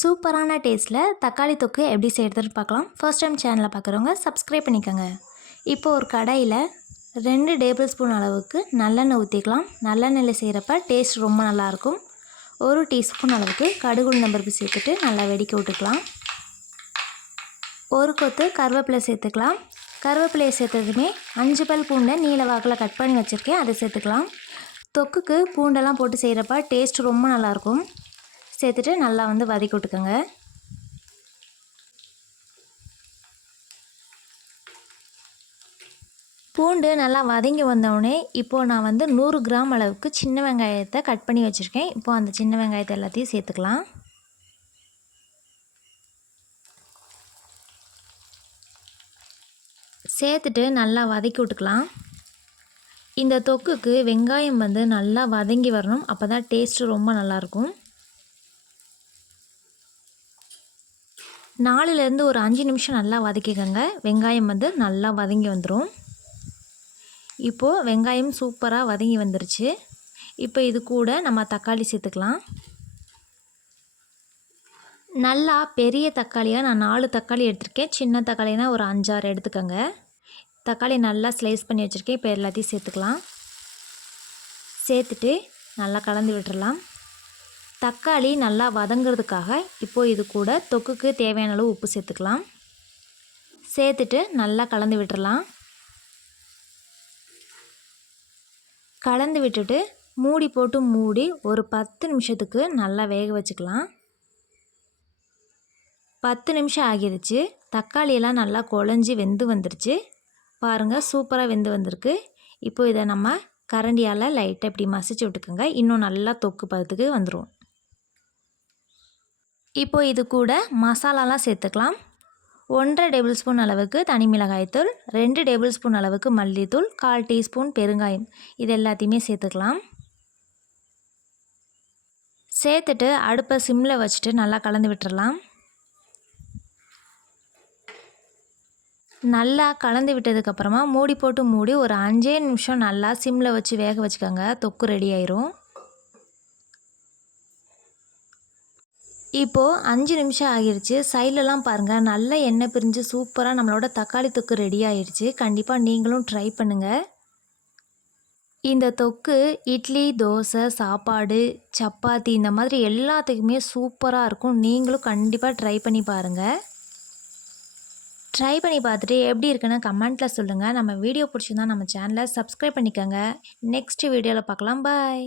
சூப்பரான டேஸ்ட்டில் தக்காளி தொக்கு எப்படி செய்கிறதுன்னு பார்க்கலாம். ஃபர்ஸ்ட் டைம் சேனலை பார்க்குறவங்க சப்ஸ்கிரைப் பண்ணிக்கோங்க. இப்போது ஒரு கடாயில் 2 டேபிள் ஸ்பூன் அளவுக்கு நல்லெண்ணெய் ஊற்றிக்கலாம். நல்லெண்ணெயில் செய்கிறப்ப டேஸ்ட் ரொம்ப நல்லாயிருக்கும். 1 டீஸ்பூன் அளவுக்கு கடுகு உளுந்தம்பருப்பு சேர்த்துட்டு நல்லா வெடிக்க விட்டுக்கலாம். ஒரு கொத்து கருவேப்பிலை சேர்த்துக்கலாம். கருவேப்பிலையை சேர்த்ததுமே 5 பல் பூண்டை நீல வாக்கில் கட் பண்ணி வச்சுருக்கேன், அதை சேர்த்துக்கலாம். தொக்குக்கு பூண்டெல்லாம் போட்டு செய்கிறப்ப டேஸ்ட் ரொம்ப நல்லாயிருக்கும். சேர்த்துட்டு நல்லா வதக்கி விட்டுக்கோங்க. பூண்டு நல்லா வதங்கி வந்தவுடனே இப்போது நான் 100 கிராம் அளவுக்கு சின்ன வெங்காயத்தை கட் பண்ணி வச்சுருக்கேன். இப்போது அந்த சின்ன வெங்காயத்தை எல்லாத்தையும் சேர்த்துக்கலாம். சேர்த்துட்டு நல்லா வதக்கி விட்டுக்கலாம். இந்த தொக்குக்கு வெங்காயம் நல்லா வதங்கி வரணும், அப்போ தான் டேஸ்ட்டு ரொம்ப நல்லாயிருக்கும். 4லேருந்து ஒரு 5 நிமிஷம் நல்லா வதக்கிக்கோங்க. வெங்காயம் நல்லா வதங்கி வந்துடும். இப்போது வெங்காயம் சூப்பராக வதங்கி வந்துருச்சு. இப்போ இது கூட நம்ம தக்காளி சேர்த்துக்கலாம். நல்லா பெரிய தக்காளியாக நான் 4 தக்காளி எடுத்திருக்கேன். சின்ன தக்காளினா ஒரு 5-6 எடுத்துக்கோங்க. தக்காளி நல்லா ஸ்லைஸ் பண்ணி வச்சுருக்கேன். இப்போ எல்லாத்தையும் சேர்த்துக்கலாம். சேர்த்துட்டு நல்லா கலந்து விட்டுறலாம். தக்காளி நல்லா வதங்கிறதுக்காக இப்போது இது கூட தொக்குக்கு தேவையான அளவு உப்பு சேர்த்துக்கலாம். சேர்த்துட்டு நல்லா கலந்து விட்டுறலாம். கலந்து விட்டுட்டு மூடி போட்டு மூடி ஒரு 10 நிமிஷத்துக்கு நல்லா வேக வச்சுக்கலாம். 10 நிமிஷம் ஆகிடுச்சு. தக்காளியெல்லாம் நல்லா குழஞ்சி வெந்து வந்துருச்சு. பாருங்கள், சூப்பராக வெந்து வந்திருக்கு. இப்போ இதை நம்ம கரண்டியால் லைட்டாக இப்படி மசிச்சு விட்டுக்கோங்க. இன்னும் நல்லா தொக்கு பதத்துக்கு வந்துடும். இப்போது இது கூட மசாலாலாம் சேர்த்துக்கலாம். 1.5 டேபிள் ஸ்பூன் அளவுக்கு தனி மிளகாய்த்தூள், 2 டேபிள் ஸ்பூன் அளவுக்கு மல்லித்தூள், 1/4 டீஸ்பூன் பெருங்காயம், இது எல்லாத்தையுமே சேர்த்துக்கலாம். சேர்த்துட்டு அடுப்பை சிம்மில் வச்சுட்டு நல்லா கலந்து விட்டுறலாம். நல்லா கலந்து விட்டதுக்கப்புறமா மூடி போட்டு மூடி ஒரு 5 நிமிஷம் நல்லா சிம்மில் வச்சு வேக வச்சுக்கோங்க. தொக்கு ரெடி ஆயிரும். இப்போது 5 நிமிஷம் ஆகிடுச்சு. சைட்லலாம் பாருங்கள், நல்ல எண்ணெய் பிரிஞ்சு சூப்பராக நம்மளோட தக்காளி தொக்கு ரெடி ஆகிடுச்சு. கண்டிப்பாக நீங்களும் ட்ரை பண்ணுங்கள். இந்த தொக்கு இட்லி, தோசை, சாப்பாடு, சப்பாத்தி இந்த மாதிரி எல்லாத்துக்குமே சூப்பராக இருக்கும். நீங்களும் கண்டிப்பாக ட்ரை பண்ணி பாருங்கள். ட்ரை பண்ணி பார்த்துட்டு எப்படி இருக்குன்னு கமெண்ட்டில் சொல்லுங்கள். நம்ம வீடியோ பிடிச்சிருந்தா நம்ம சேனலை சப்ஸ்கிரைப் பண்ணிக்கோங்க. நெக்ஸ்ட் வீடியோவில் பார்க்கலாம். பாய்.